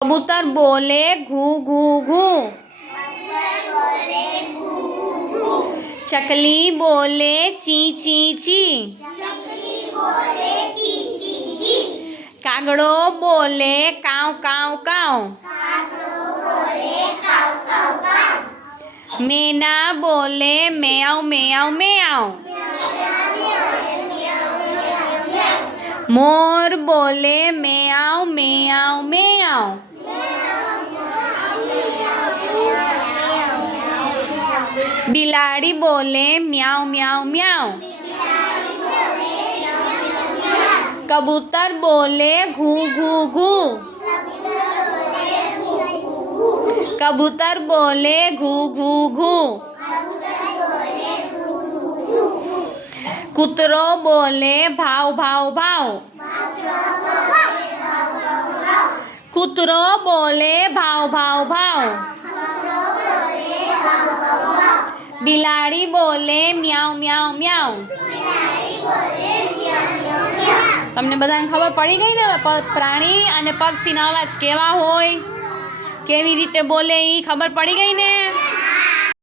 कबूतर बोले घू घू घू। चकली बोले ची ची ची। कागड़ो बोले काव काव काव। मैना बोले म्याऊ म्याऊ म्याऊ। मोर बोले म्याऊ म्याऊ म्याऊ। बिलाड़ी बोले म्याऊ म्याऊ म्याऊ। कबूतर बोले घू घू घू। कबूतर बोले घू घू घू। कुतरो बोले भाव भाव भाव। कुतरो बोले भाव भाव भाव। बिलाड़ी बोले म्याऊ म्याऊ म्याऊ। તમને બધાને ખબર પડી ગઈ ને પ્રાણી અને પક્ષીનો અવાજ કેવા હોય, કેવી રીતે બોલે એ ખબર પડી ગઈ ને?